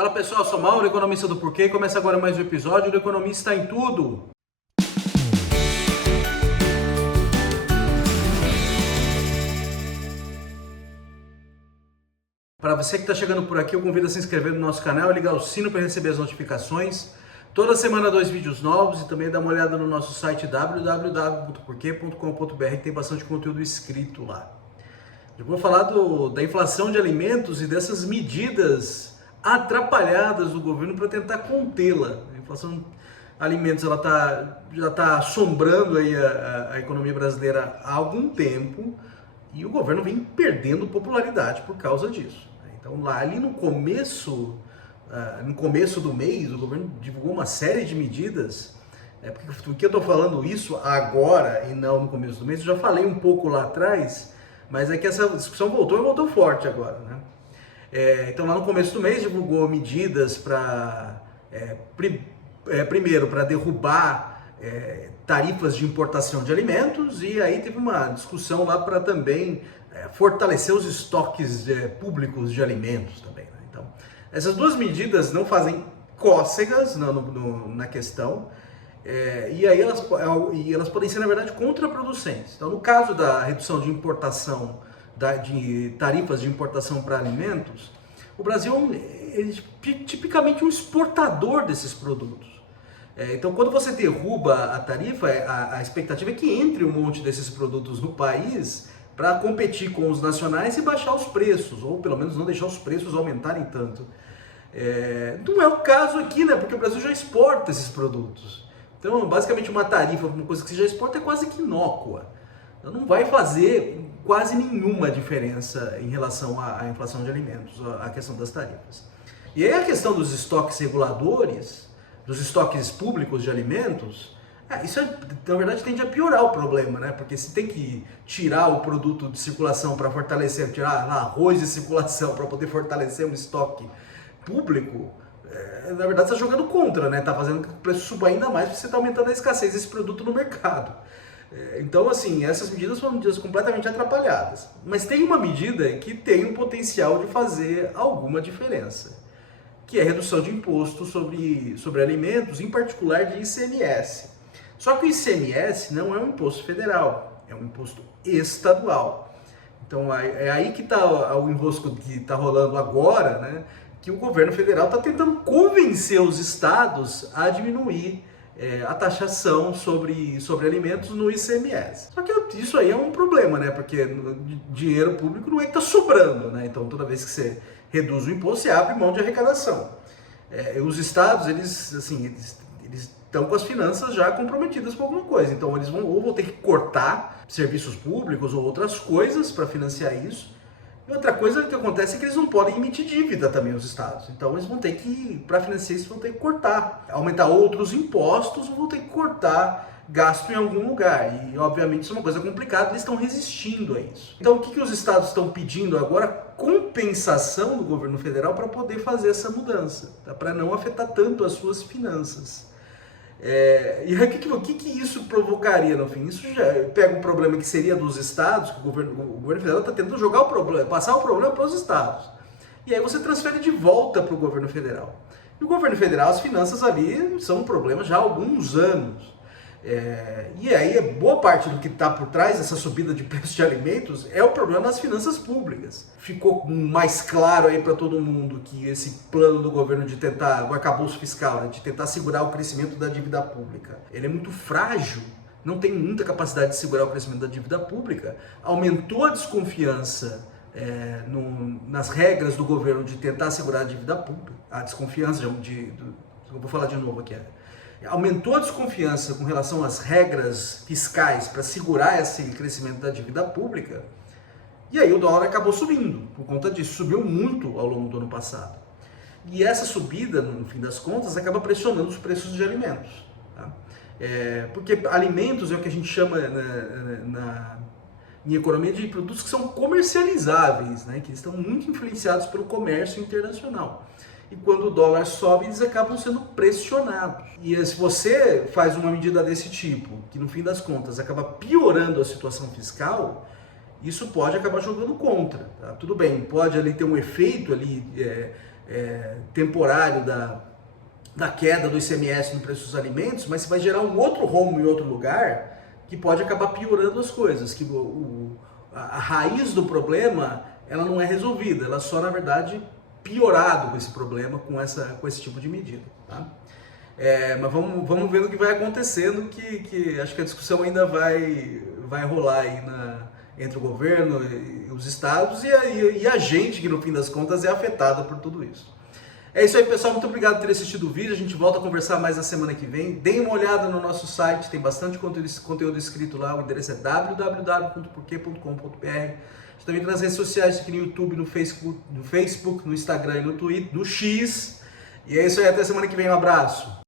Fala pessoal, sou Mauro, economista do Porquê, e começa agora mais um episódio do Economista em Tudo. Para você que está chegando por aqui, eu convido a se inscrever no nosso canal e ligar o sino para receber as notificações. Toda semana 2 vídeos novos e também dá uma olhada no nosso site www.porquê.com.br, que tem bastante conteúdo escrito lá. Eu vou falar da inflação de alimentos e dessas medidas atrapalhadas do governo para tentar contê-la. A inflação de alimentos já está assombrando aí a economia brasileira há algum tempo e o governo vem perdendo popularidade por causa disso. Então lá ali no começo do mês, o governo divulgou uma série de medidas. Porque eu estou falando isso agora e não no começo do mês, eu já falei um pouco lá atrás, mas é que essa discussão voltou forte agora, né? Então lá no começo do mês divulgou medidas para, primeiro, para derrubar tarifas de importação de alimentos, e aí teve uma discussão lá para também fortalecer os estoques públicos de alimentos também, né? Então, essas duas medidas não fazem cócegas na questão, e aí elas podem ser, na verdade, contraproducentes. Então, no caso da redução de importação, de tarifas de importação para alimentos, o Brasil é tipicamente um exportador desses produtos. Então, quando você derruba a tarifa, a expectativa é que entre um monte desses produtos no país para competir com os nacionais e baixar os preços, ou pelo menos não deixar os preços aumentarem tanto. Não é o caso aqui, né? Porque o Brasil já exporta esses produtos. Então, basicamente, uma tarifa, uma coisa que você já exporta, é quase que inócua. Então, não vai fazer quase nenhuma diferença em relação à inflação de alimentos, a questão das tarifas. E aí a questão dos estoques reguladores, dos estoques públicos de alimentos, isso na verdade tende a piorar o problema, né? Porque se tem que tirar o produto de circulação para fortalecer, tirar arroz de circulação para poder fortalecer um estoque público, na verdade está jogando contra, né? Está fazendo que o preço suba ainda mais porque você está aumentando a escassez desse produto no mercado. Então, assim, essas medidas foram medidas completamente atrapalhadas. Mas tem uma medida que tem o potencial de fazer alguma diferença, que é a redução de imposto sobre alimentos, em particular de ICMS. Só que o ICMS não é um imposto federal, é um imposto estadual. Então é aí que está o enrosco que está rolando agora, né? Que o governo federal está tentando convencer os estados a diminuir a taxação sobre alimentos no ICMS. Só que isso aí é um problema, né? Porque dinheiro público não é que está sobrando, né? Então toda vez que você reduz o imposto, você abre mão de arrecadação. Os estados, eles estão com as finanças já comprometidas com alguma coisa. Então eles vão ter que cortar serviços públicos ou outras coisas para financiar isso. E outra coisa que acontece é que eles não podem emitir dívida também, os estados. Então eles vão ter que, para financiar isso, vão ter que cortar. Aumentar outros impostos, vão ter que cortar gasto em algum lugar. E obviamente isso é uma coisa complicada, eles estão resistindo a isso. Então o que os estados estão pedindo agora? Compensação do governo federal para poder fazer essa mudança, tá? Para não afetar tanto as suas finanças. E aí, o que isso provocaria no fim? Isso já pega um problema que seria dos estados, que o governo federal está tentando jogar o problema, passar o problema para os estados. E aí você transfere de volta para o governo federal. E o governo federal, as finanças ali são um problema já há alguns anos. E aí boa parte do que está por trás dessa subida de preços de alimentos é o problema das finanças públicas. Ficou mais claro aí para todo mundo que esse plano do governo de tentar, o arcabouço fiscal, né, de tentar segurar o crescimento da dívida pública, ele é muito frágil, não tem muita capacidade de segurar o crescimento da dívida pública, aumentou a desconfiança nas regras do governo de tentar segurar a dívida pública, a desconfiança eu vou falar de novo aqui, aumentou a desconfiança com relação às regras fiscais para segurar esse crescimento da dívida pública, e aí o dólar acabou subindo, por conta disso, subiu muito ao longo do ano passado. E essa subida, no fim das contas, acaba pressionando os preços de alimentos, tá? Porque alimentos é o que a gente chama em economia de produtos que são comercializáveis, né? Que estão muito influenciados pelo comércio internacional. E quando o dólar sobe, eles acabam sendo pressionados. E se você faz uma medida desse tipo, que no fim das contas acaba piorando a situação fiscal, isso pode acabar jogando contra, tá? Tudo bem, pode ali ter um efeito ali temporário da queda do ICMS no preço dos alimentos, mas vai gerar um outro rombo em outro lugar que pode acabar piorando as coisas, que a raiz do problema ela não é resolvida, ela só, na verdade, piorado com esse problema, com esse tipo de medida. Tá? Mas vamos ver o que vai acontecendo, que acho que a discussão ainda vai rolar aí entre o governo e os estados e a gente, que no fim das contas é afetada por tudo isso. É isso aí, pessoal, muito obrigado por ter assistido o vídeo, a gente volta a conversar mais na semana que vem. Deem uma olhada no nosso site, tem bastante conteúdo escrito lá, o endereço é www.porquê.com.br. A gente também tem nas redes sociais, aqui no YouTube, no Facebook, no Instagram e no Twitter, no X. E é isso aí, até semana que vem, um abraço.